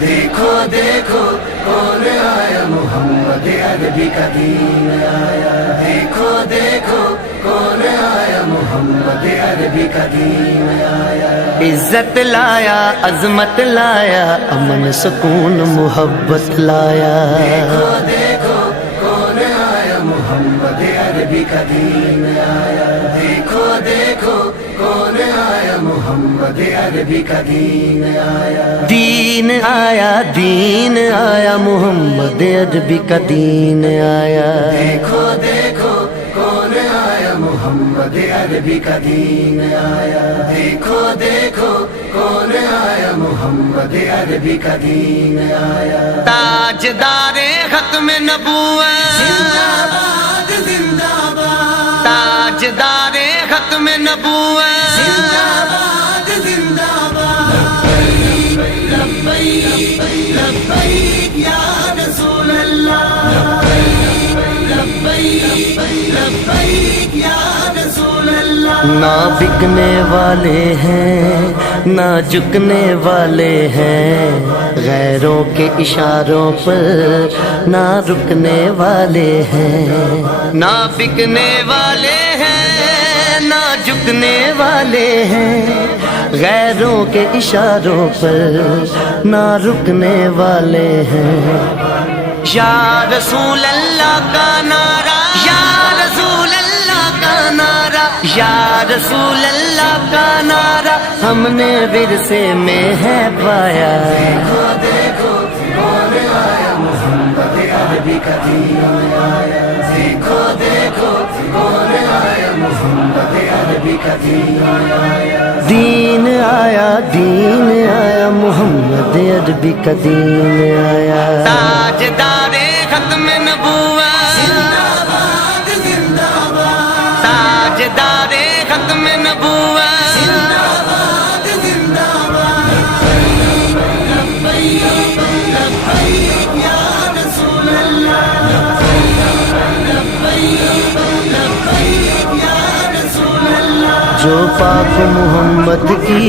دیکھو دیکھو کون آیا محمد عربی کا دین آیا. دیکھو دیکھو کون آیا محمد عربی کا دین آیا. عزت لایا، عظمت لایا، امن سکون محبت لایا. دیکھو دیکھو کون آیا محمد عربی کا دین آیا. دیکھو دیکھو کون آیا محمد عربی کا دین آیا. دین آیا، دین آیا، محمد عربی کا دین آیا. دیکھو دیکھو کون آیا محمد عربی کا دین آیا. دیکھو دیکھو کون آیا محمد عربی کا دین آیا. تاجدار ختم نبوت، زندہ باد زندہ باد. تاجدار ختم نبوت، زندہ باد زندہ باد. لبیک لبیک یا رسول اللہ. لبیک لبیک یا رسول اللہ. نہ بکنے والے ہیں نہ جھکنے والے ہیں، غیروں کے اشاروں پر نہ رکنے والے ہیں. نہ بکنے والے ہیں نہ جھکنے والے ہیں، غیروں کے اشاروں پر نہ رکنے والے ہیں. یا رسول اللہ کا نعرہ، یا رسول اللہ کا نعرہ، یا رسول اللہ کا نعرہ ہم نے ورثے میں ہے پایا. دیکھو دیکھو کون آیا محمد عربی کا دین آیا. دیکھو دیکھو کون آیا محمد عربی کا دین آیا. دین آیا، دین آیا، محمد عربی کا دین آیا. تاجدار ختم نبوت، زندہ باد زندہ باد. تاجدار ختم نبوت، زندہ باد زندہ باد. لبیک لبیک یا رسول اللہ. لبیک لبیک یا رسول اللہ. جو پاک محمد کی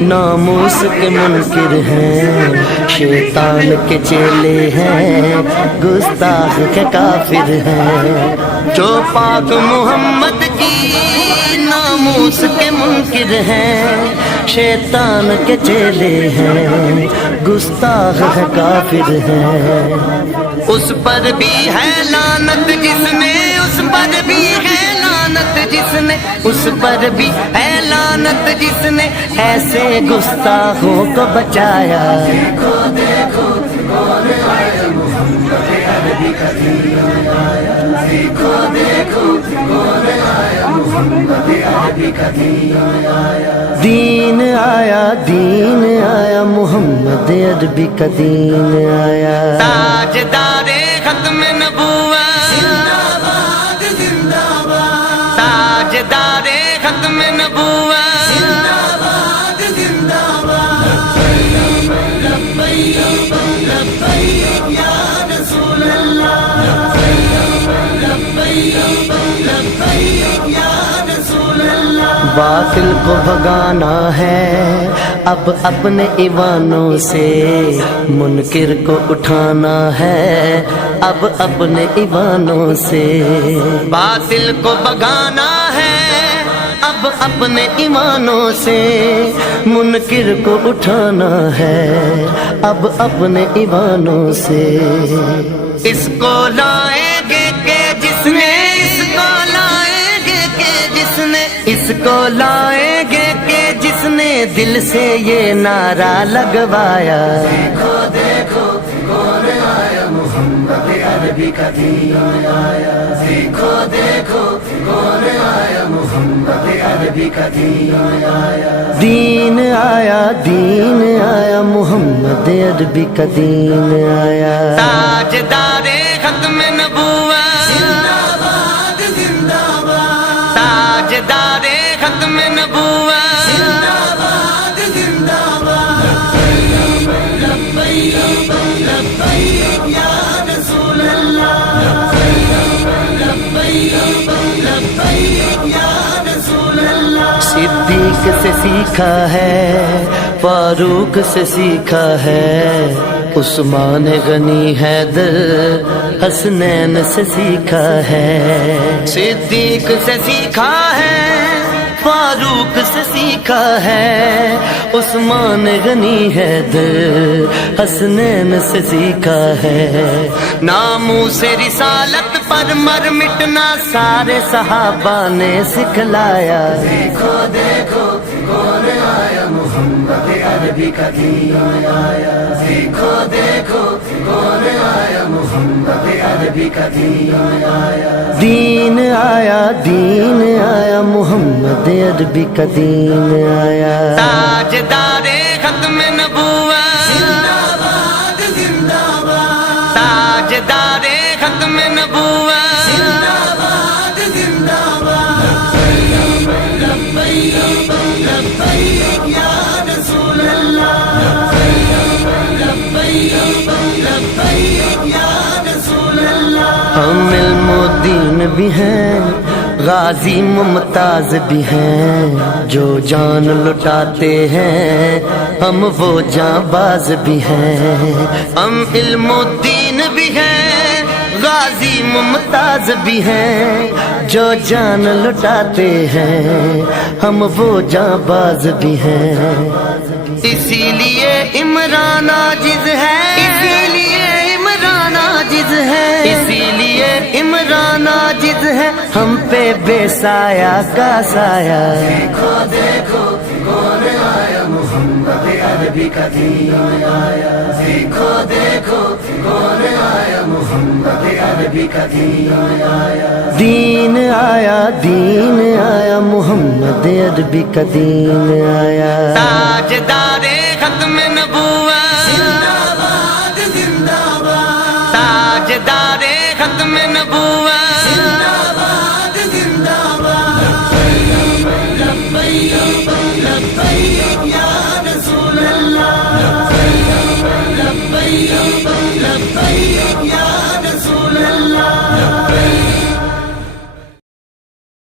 ناموس کے منکر ہیں، شیطان کے چیلے ہیں، گستاخ کے کافر ہیں. جو پاک محمد کی ناموس کے منکر ہیں، شیطان کے چیلے ہیں، گستاخ کے کافر ہیں. اس پر بھی ہے لعنت جس نے، اس پر بھی ہے لعنت جس نے، اس پر بھی ہے لعنت جس نے ایسے گستاخوں کو بچایا. دیکھو دیکھو کون آیا محمد عربی کا دین آیا. دیکھو دیکھو کون آیا محمد عربی کا دین آیا. دین آیا، دین آیا، محمد عربی کا دین آیا. تاجدار ختم نبوت، زندہ باد زندہ باد. تاجدار ختم نبوت، زندہ باد زندہ باد. لبیک لبیک یا رسول اللہ. لبیک لبیک یا رسول اللہ. باطل کو بھگانا ہے اب اپنے ایوانوں سے، منکر کو اٹھانا ہے اب اپنے ایوانوں سے. باطل کو بھگانا ہے اب اپنے ایمانوں سے، منکر کو اٹھانا ہے اب اپنے ایمانوں سے. اس کو لائیں گے کہ جس نے، اس کو لائیں گے کہ جس نے، اس کو لائیں گے کہ جس نے دل سے یہ نعرہ لگوایا. دیکھو دیکھو کون آیا محمد عربی کا دین آیا. دیکھو دیکھو کون آیا محمد عربی کا دین آیا. دین آیا، دین آیا، محمد عربی کا دین آیا. تاجدار ختم نبوت، زندہ باد زندہ باد. تاجدار ختم نبوت، زندہ باد زندہ باد. لبیک لبیک یا رسول اللہ. لبیک لبیک یا رسول اللہ. صدیق سے سیکھا ہے، فاروق سے سیکھا ہے، عثمان غنی حیدر حسنین سے سیکھا ہے، صدیق سے سیکھا ہے، فاروق سے سیکھا ہے، عثمان غنی حیدر حسنین سے سیکھا ہے، ناموس رسالت پر مر مٹنا سارے صحابہ نے سکھلایا، دیکھو دیکھو کون آیا محمد عربی کا دین آیا، دیکھو دیکھو کون آیا محمد عربی کا دین آیا، دین آیا، دین آیا، محمد عربی کا دین آیا، تاجدار ختم نبوت، زندہ باد زندہ باد، تاجدار ختم نبوت، زندہ باد زندہ باد، لبیک لبیک یا رسول اللہ، لبیک لبیک یا رسول اللہ، ہم علم و دین بھی ہیں، غازی ممتاز بھی ہیں، جو جان لٹاتے ہیں ہم وہ جاں باز بھی ہیں، ہم علم و دین بھی ہیں، غازی ممتاز بھی ہیں، جو جان لٹاتے ہیں ہم وہ جاں باز بھی ہیں، اسی لیے عمران عاجز ہے، اسی لیے عمران عاجز ہے، اسی لیے عمران عاجز ہے، ہم پہ بے سایہ کا سایہ، دیکھو دیکھو کون آیا محمد عربی کا دین آیا، دیکھو دیکھو کون آیا محمد عربی کا دین آیا، دین آیا، دین آیا، محمد عربی کا دین آیا، تاجدار